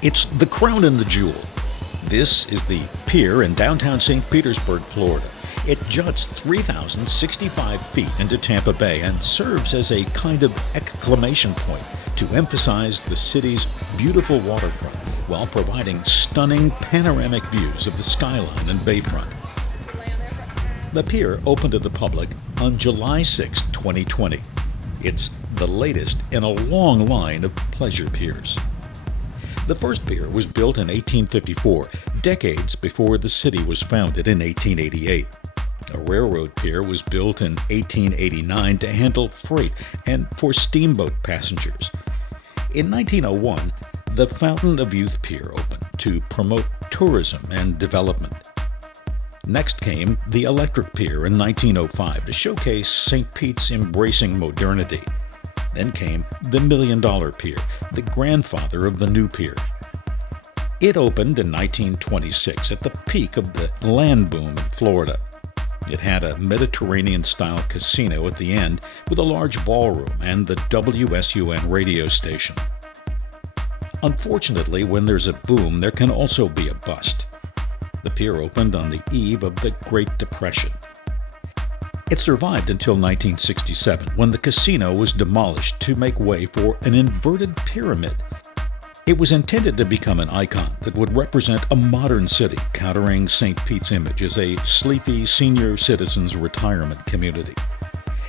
It's the crown and the jewel. This is the pier in downtown St. Petersburg, Florida. It juts 3,065 feet into Tampa Bay and serves as a kind of exclamation point to emphasize the city's beautiful waterfront while providing stunning panoramic views of the skyline and bayfront. The pier opened to the public on July 6, 2020. It's the latest in a long line of pleasure piers. The first pier was built in 1854, decades before the city was founded in 1888. A railroad pier was built in 1889 to handle freight and for steamboat passengers. In 1901, the Fountain of Youth Pier opened to promote tourism and development. Next came the Electric Pier in 1905 to showcase St. Pete's embracing modernity. Then came the $1 Million Pier, the grandfather of the new pier. It opened in 1926 at the peak of the land boom in Florida. It had a Mediterranean-style casino at the end with a large ballroom and the WSUN radio station. Unfortunately, when there's a boom, there can also be a bust. The pier opened on the eve of the Great Depression. It survived until 1967, when the casino was demolished to make way for an inverted pyramid. It was intended to become an icon that would represent a modern city, countering St. Pete's image as a sleepy senior citizens retirement community.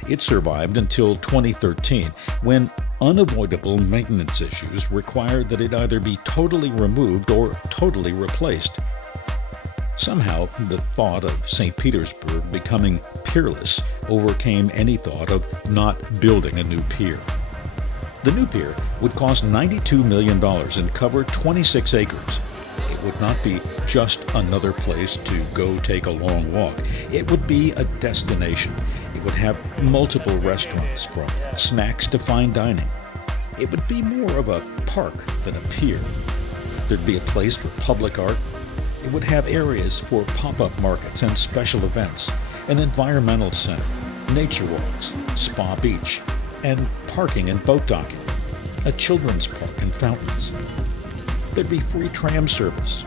It survived until 2013, when unavoidable maintenance issues required that it either be totally removed or totally replaced. Somehow, the thought of St. Petersburg becoming peerless overcame any thought of not building a new pier. The new pier would cost $92 million and cover 26 acres. It would not be just another place to go take a long walk. It would be a destination. It would have multiple restaurants, from snacks to fine dining. It would be more of a park than a pier. There'd be a place for public art. It would have areas for pop-up markets and special events, an environmental center, nature walks, spa beach, and parking and boat docking, a children's park and fountains. There'd be free tram service,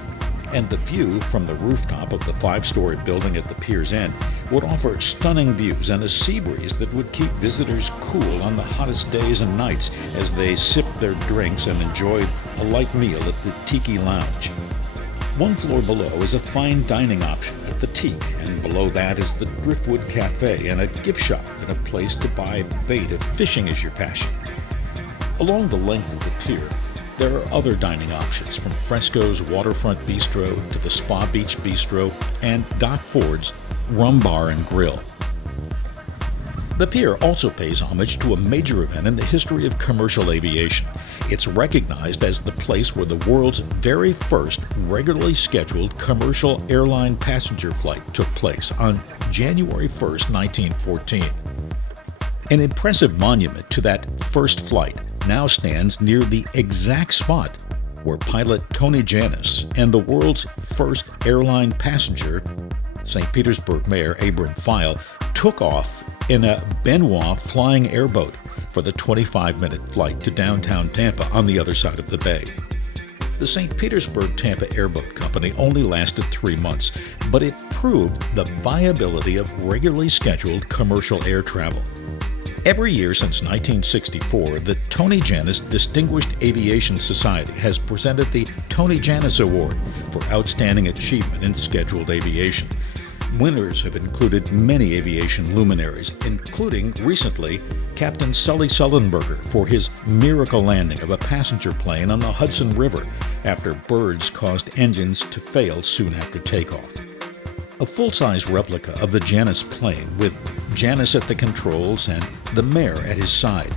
and the view from the rooftop of the 5-story building at the pier's end would offer stunning views and a sea breeze that would keep visitors cool on the hottest days and nights as they sipped their drinks and enjoyed a light meal at the Tiki Lounge. One floor below is a fine dining option at the Teak, and below that is the Driftwood Cafe and a gift shop and a place to buy bait if fishing is your passion. Along the length of the pier, there are other dining options, from Fresco's Waterfront Bistro to the Spa Beach Bistro and Doc Ford's Rum Bar and Grill. The pier also pays homage to a major event in the history of commercial aviation. It's recognized as the place where the world's very first regularly scheduled commercial airline passenger flight took place on January 1, 1914. An impressive monument to that first flight now stands near the exact spot where pilot Tony Jannus and the world's first airline passenger, St. Petersburg Mayor Abram File, took off in a Benoit flying airboat for the 25-minute flight to downtown Tampa on the other side of the bay. The St. Petersburg Tampa Airboat Company only lasted 3 months, but it proved the viability of regularly scheduled commercial air travel. Every year since 1964, the Tony Jannus Distinguished Aviation Society has presented the Tony Jannus Award for Outstanding Achievement in Scheduled Aviation. Winners have included many aviation luminaries, including, recently, Captain Sully Sullenberger for his miracle landing of a passenger plane on the Hudson River after birds caused engines to fail soon after takeoff. A full-size replica of the Jannus plane, with Jannus at the controls and the mayor at his side,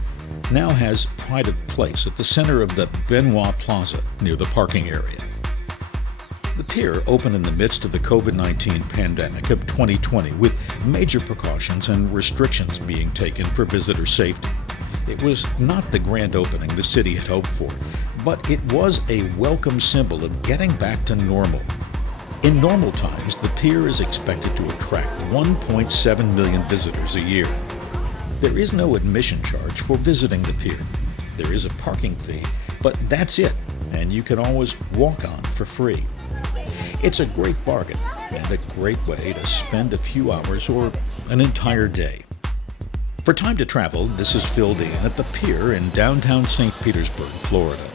now has pride of place at the center of the Benoit Plaza near the parking area. The pier opened in the midst of the COVID-19 pandemic of 2020, with major precautions and restrictions being taken for visitor safety. It was not the grand opening the city had hoped for, but it was a welcome symbol of getting back to normal. In normal times, the pier is expected to attract 1.7 million visitors a year. There is no admission charge for visiting the pier. There is a parking fee, but that's it, and and you can always walk on for free. It's a great bargain and a great way to spend a few hours or an entire day. For Time to Travel, this is filled in at the pier in downtown St. Petersburg, Florida.